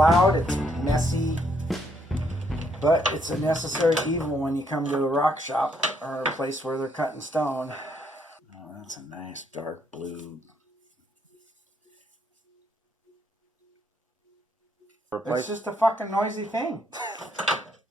loud, it's messy, but it's a necessary evil when you come to a rock shop or a place where they're cutting stone. Oh, that's a nice dark blue. It's just a fucking noisy thing.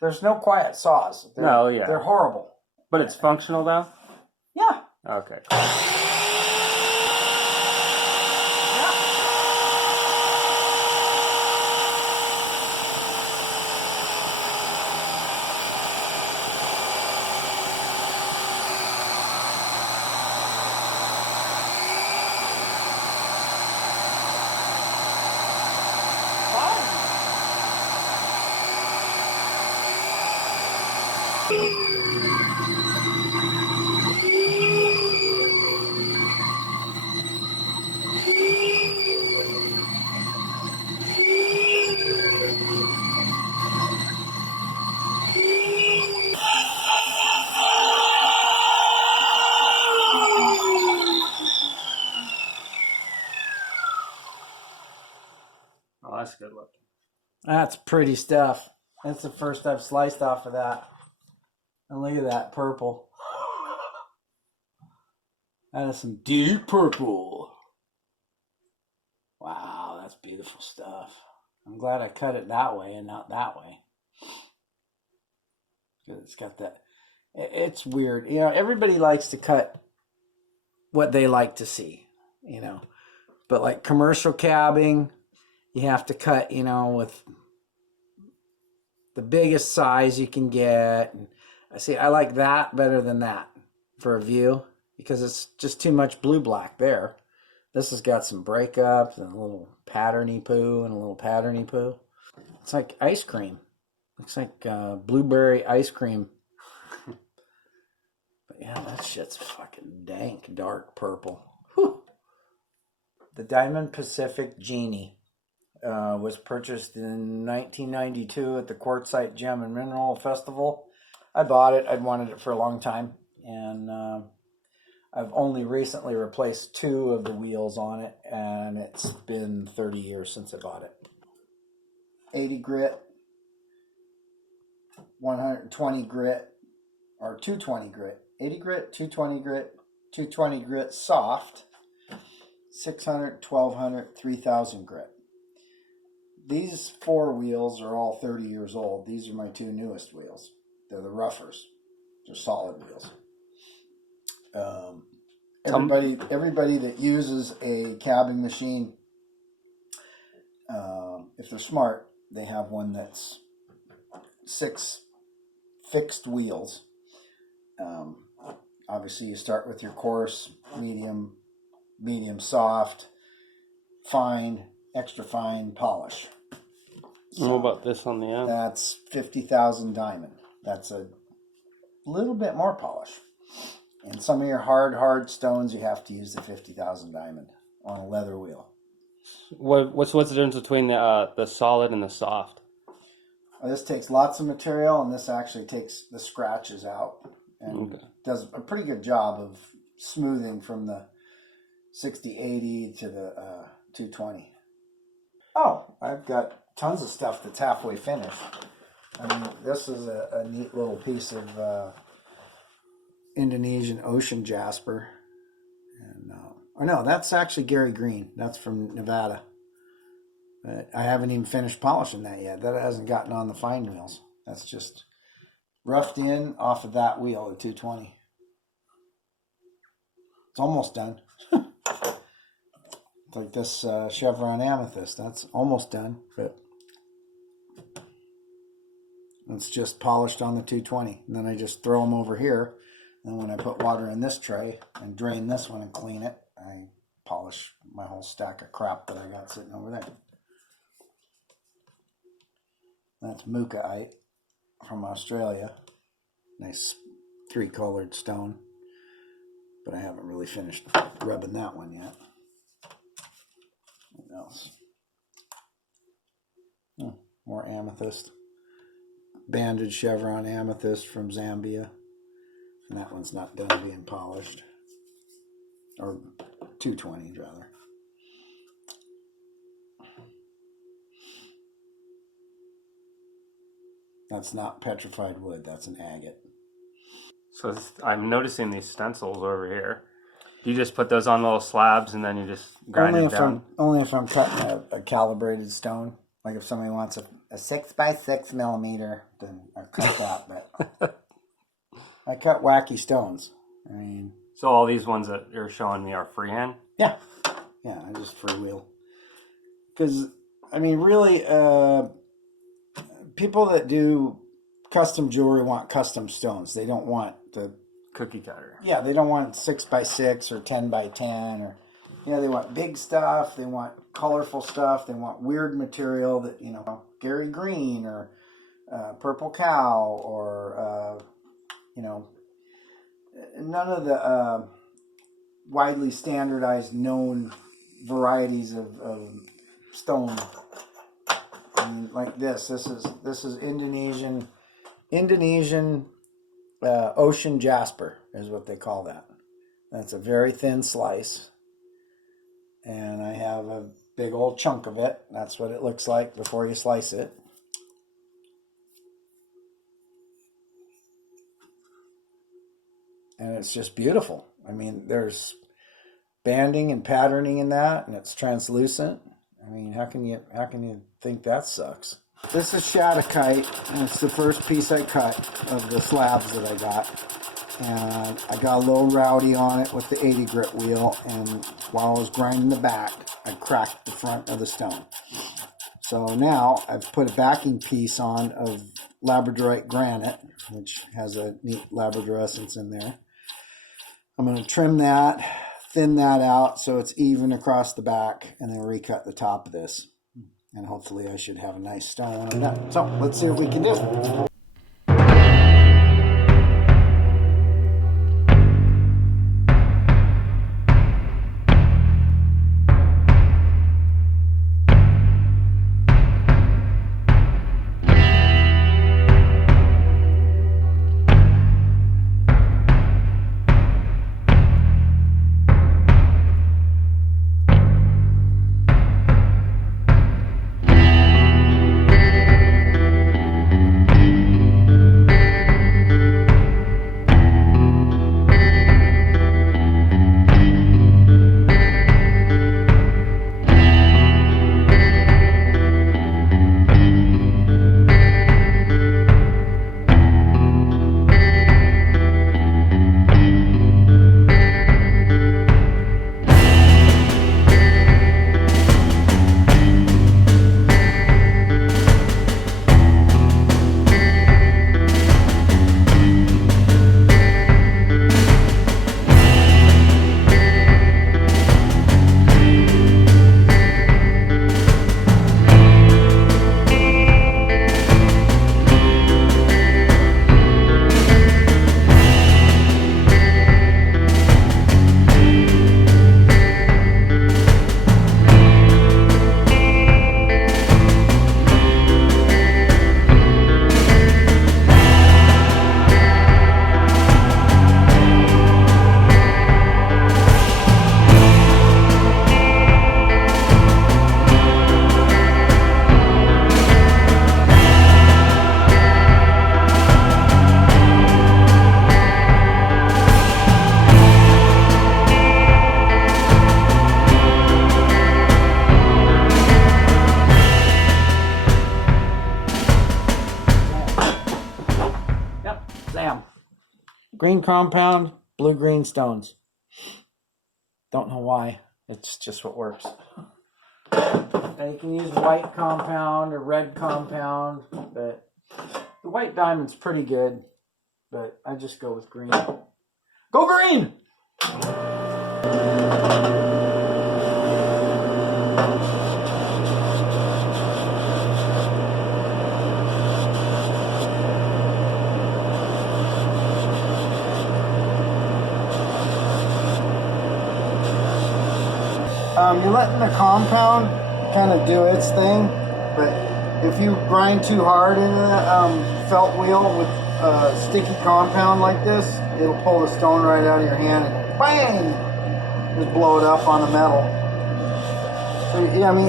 There's no quiet saws. They're horrible. But it's functional though? Yeah. Okay. Oh, that's good looking. That's pretty stuff. That's the first I've sliced off of that. And look at that purple. That is some deep purple. Wow, that's beautiful stuff. I'm glad I cut it that way and not that way. Because it's got that. It's weird. You know, everybody likes to cut what they like to see, you know. But like commercial cabbing, you have to cut, you know, with the biggest size you can get. And I like that better than that for a view because it's just too much blue-black there. This has got some breakups and a little patterny poo and a little patterny poo. It's like ice cream. Looks like blueberry ice cream. But yeah, that shit's fucking dank, dark purple. Whew. The Diamond Pacific Genie was purchased in 1992 at the Quartzsite Gem and Mineral Festival. I bought it. I'd wanted it for a long time. And I've only recently replaced 2 of the wheels on it. And it's been 30 years since I bought it. 80 grit, 120 grit, or 220 grit. 80 grit, 220 grit, 220 grit soft, 600, 1200, 3000 grit. These 4 wheels are all 30 years old. These are my 2 newest wheels. They're the roughers. They're solid wheels. Everybody that uses a cabbing machine, if they're smart, they have one that's 6 fixed wheels. Obviously, you start with your coarse, medium soft, fine, extra fine, polish. So what about this on the end? That's 50,000 diamond. That's a little bit more polish. And some of your hard stones, you have to use the 50,000 diamond on a leather wheel. What's the difference between the solid and the soft? This takes lots of material, and this actually takes the scratches out and does a pretty good job of smoothing from the 60-80 to the 220. Oh, I've got tons of stuff that's halfway finished. I mean, this is a neat little piece of Indonesian ocean jasper. And oh no, that's actually Gary Green. That's from Nevada. But I haven't even finished polishing that yet. That hasn't gotten on the fine wheels. That's just roughed in off of that wheel at 220. It's almost done. It's like this chevron amethyst. That's almost done, but it's just polished on the 220. And then I just throw them over here. And when I put water in this tray and drain this one and clean it, I polish my whole stack of crap that I got sitting over there. That's mookaite from Australia. Nice 3-colored stone. But I haven't really finished rubbing that one yet. What else? Oh, more amethyst. Banded chevron amethyst from Zambia. And that one's not done being polished. Or 220 rather. That's not petrified wood. That's an agate. So I'm noticing these stencils over here. You just put those on little slabs and then you just grind it down? Only if I'm cutting a calibrated stone. Like if somebody wants a 6x6 millimeter, then I cut that. But I cut wacky stones. I mean... So all these ones that you're showing me are freehand? Yeah. Yeah, I just freewheel. Because, I mean, really, people that do custom jewelry want custom stones. They don't want the... Cookie cutter. Yeah, they don't want 6x6 or 10x10 or... You know, they want big stuff. They want colorful stuff. They want weird material that, you know, Gary Green or Purple Cow or, you know... None of the widely standardized known varieties of stone. I mean, like this is Indonesian ocean jasper is what they call that. That's a very thin slice, and I have a big old chunk of it. That's what it looks like before you slice it. And it's just beautiful. I mean, there's banding and patterning in that, and it's translucent. I mean, how can you think that sucks? This is Shattuckite, and it's the first piece I cut of the slabs that I got. And I got a little rowdy on it with the 80 grit wheel, and while I was grinding the back, I cracked the front of the stone. So now I've put a backing piece on of labradorite granite, which has a neat labradorescence in there. I'm going to trim that, thin that out so it's even across the back, and then recut the top of this. And hopefully I should have a nice stone on that. So let's see what we can do. Green compound, blue-green stones. Don't know why. It's just what works. Now you can use white compound or red compound, but the white diamond's pretty good, but I just go with green. Go green! You're letting the compound kind of do its thing, but if you grind too hard into the felt wheel with sticky compound like this, it'll pull the stone right out of your hand and bang! Just blow it up on the metal. So yeah, I mean,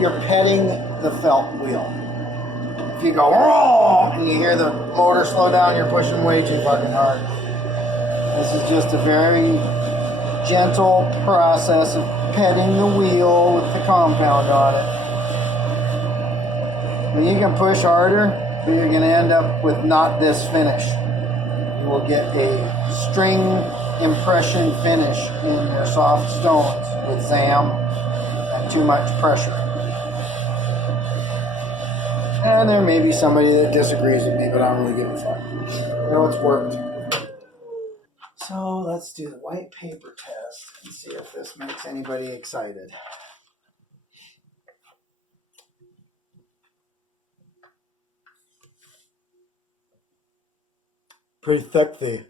you're petting the felt wheel. If you go, oh, and you hear the motor slow down, you're pushing way too fucking hard. This is just a very gentle process of petting the wheel with the compound on it. But you can push harder, but you're going to end up with not this finish. You will get a string impression finish in your soft stones with ZAM and too much pressure. And there may be somebody that disagrees with me, but I don't really give a fuck. You know, it's worked. So let's do the white paper test and see if this makes anybody excited. Pretty thick, the